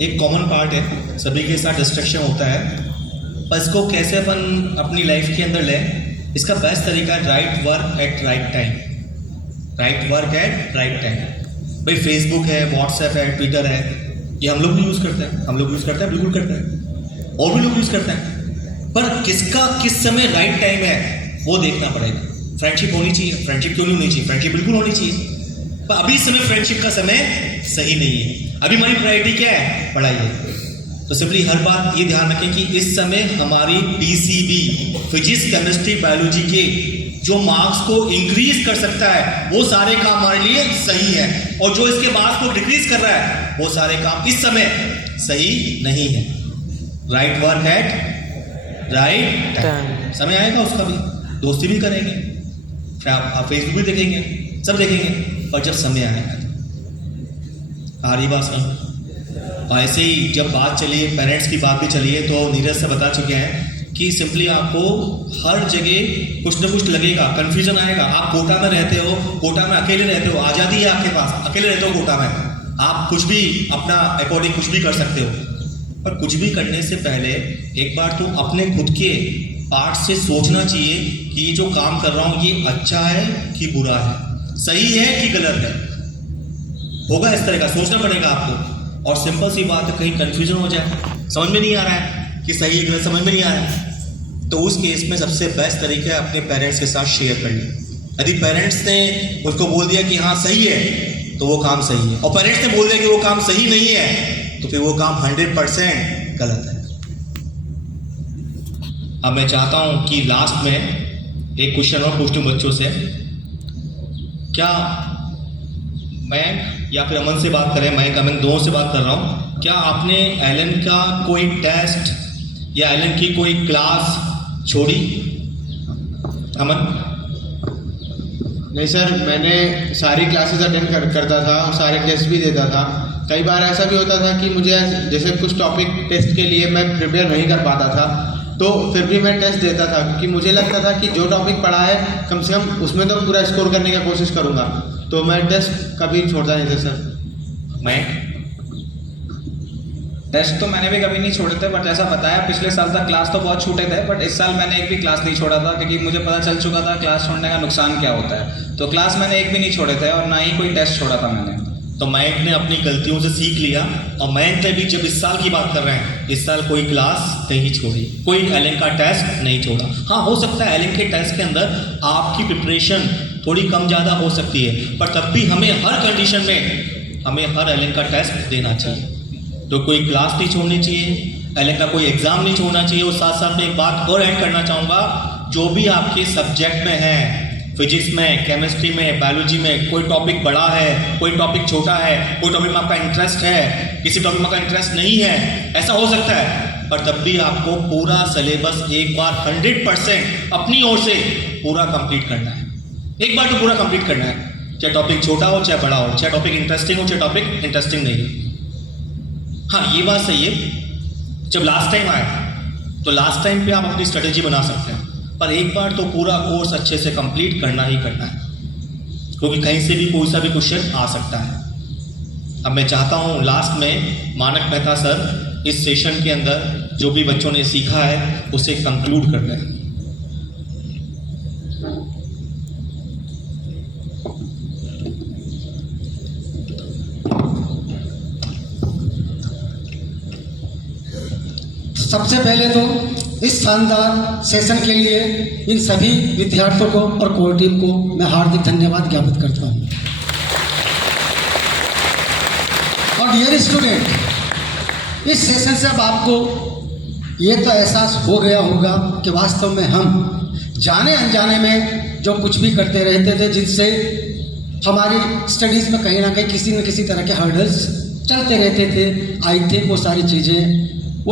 एक common part है, सभी के साथ डिस्ट्रैक्शन होता है, पर इसको कैसे अपन अपनी लाइफ के अंदर लें, इसका बेस्ट तरीका है right work at right time. Right work at right time. भाई फेसबुक है, व्हाट्सएप है, ट्विटर है, ये हम लोग भी यूज़ करते हैं, हम लोग यूज़ करते हैं, बिल्कुल करते हैं, और भी लोग यूज़ करते हैं, पर किसका किस समय राइट टाइम है वो देखना पड़ेगा। फ्रेंडशिप होनी चाहिए, फ्रेंडशिप क्यों नहीं होनी चाहिए, फ्रेंडशिप बिल्कुल होनी चाहिए, पर अभी इस समय फ्रेंडशिप का समय सही नहीं है। अभी हमारी प्रायोरिटी क्या है, पढ़ाई है। तो सिंपली हर बात ये ध्यान रखें कि इस समय हमारी पीसीबी, फिजिक्स, केमिस्ट्री, बायोलॉजी के जो मार्क्स को इंक्रीज कर सकता है वो सारे काम हमारे लिए सही है, और जो इसके मार्क्स को डिक्रीज कर रहा है वो सारे काम इस समय सही नहीं है। Right work at right time. समय आएगा उसका भी, दोस्ती भी करेंगे, फिर आप फेसबुक भी देखेंगे, सब देखेंगे, पर जब समय आएगा सारी बात सुन। ऐसे ही जब बात चली है, पेरेंट्स की बात भी चली है, तो नीरज से बता चुके हैं कि सिंपली आपको हर जगह कुछ ना कुछ लगेगा, कन्फ्यूजन आएगा। आप कोटा में रहते हो, कोटा में अकेले रहते हो, आज़ादी है आपके पास, अकेले रहते हो कोटा में, आप कुछ भी अपना अकॉर्डिंग कुछ भी कर सकते हो, पर कुछ भी करने से पहले एक बार तो अपने खुद के पार्ट से सोचना चाहिए कि ये जो काम कर रहा हूँ ये अच्छा है कि बुरा है, सही है कि गलत है। होगा इस तरह का सोचना पड़ेगा आपको। और सिंपल सी बात है, कहीं कंफ्यूजन हो जाए, समझ में नहीं आ रहा है कि सही है गलत, समझ में नहीं आ रहा है, तो उस केस में सबसे बेस्ट तरीका है अपने पेरेंट्स के साथ शेयर करना। यदि पेरेंट्स ने उसको बोल दिया कि हाँ सही है, तो वो काम सही है, और पेरेंट्स ने बोल दिया कि वो काम सही नहीं है, तो फिर वो काम 100% गलत है। अब मैं चाहता हूं कि लास्ट में एक क्वेश्चन और पूछ लूं बच्चों से। क्या मैं या फिर अमन से बात करें, मैं अमन दोनों से बात कर रहा हूं, क्या आपने एलन का कोई टेस्ट या एलन की कोई क्लास छोड़ी? अमन? नहीं सर, मैंने सारी क्लासेस अटेंड करता था और सारे टेस्ट भी देता था। कई बार ऐसा भी होता था कि मुझे जैसे कुछ टॉपिक टेस्ट के लिए मैं प्रिपेयर नहीं कर पाता था, तो फिर भी मैं टेस्ट देता था, क्योंकि मुझे लगता था कि जो टॉपिक पढ़ा है कम से कम उसमें तो पूरा स्कोर करने की कोशिश करूँगा, तो मैं टेस्ट कभी छोड़ता नहीं था सर। मैं टेस्ट तो मैंने भी कभी नहीं छोड़े थे, बट ऐसा बताया पिछले साल तक क्लास तो बहुत छूटे थे, बट इस साल मैंने एक भी क्लास नहीं छोड़ा था, क्योंकि मुझे पता चल चुका था क्लास छोड़ने का नुकसान क्या होता है। तो क्लास मैंने एक भी नहीं छोड़े थे और ना ही कोई टेस्ट छोड़ा था मैंने। तो मयंक ने अपनी गलतियों से सीख लिया, और मयंक ने भी जब इस साल की बात कर रहे हैं, इस साल कोई क्लास नहीं छोड़ी, कोई एलन का टेस्ट नहीं छोड़ा। हाँ, हो सकता है एलन के टेस्ट के अंदर आपकी प्रिपरेशन थोड़ी कम ज़्यादा हो सकती है, पर तब भी हमें हर कंडीशन में हमें हर एलन का टेस्ट देना चाहिए। तो कोई क्लास नहीं छोड़नी चाहिए, एलन का कोई एग्ज़ाम नहीं छोड़ना चाहिए। और साथ साथ में एक बात और ऐड करना चाहूँगा, जो भी आपके सब्जेक्ट में है, फिजिक्स में, केमिस्ट्री में, बायोलॉजी में, कोई टॉपिक बड़ा है, कोई टॉपिक छोटा है, कोई टॉपिक में आपका इंटरेस्ट है, किसी टॉपिक में आपका इंटरेस्ट नहीं है, ऐसा हो सकता है, पर तब भी आपको पूरा सिलेबस एक बार 100% अपनी ओर से पूरा कंप्लीट करना है। एक बार तो पूरा कंप्लीट करना है, चाहे टॉपिक छोटा हो चाहे बड़ा हो, चाहे टॉपिक इंटरेस्टिंग हो चाहे टॉपिक इंटरेस्टिंग नहीं हो। हाँ, ये बात सही है, जब लास्ट टाइम आए तो लास्ट टाइम पे आप अपनी स्ट्रेटेजी बना सकते हैं, पर एक बार तो पूरा कोर्स अच्छे से कंप्लीट करना ही करना है, क्योंकि कहीं से भी कोई सा भी क्वेश्चन आ सकता है। अब मैं चाहता हूँ लास्ट में मानक मेहता सर इस सेशन के अंदर जो भी बच्चों ने सीखा है उसे कंक्लूड कर दें। सबसे पहले तो इस शानदार सेशन के लिए इन सभी विद्यार्थियों को और कोर टीम को मैं हार्दिक धन्यवाद ज्ञापित करता हूँ। और डियर स्टूडेंट, इस सेशन से अब आपको ये तो एहसास हो गया होगा कि वास्तव में हम जाने अनजाने में जो कुछ भी करते रहते थे, जिससे हमारी स्टडीज़ में कहीं ना कहीं किसी न किसी तरह के हर्डल्स चलते रहते थे। आई थिंक वो सारी चीज़ें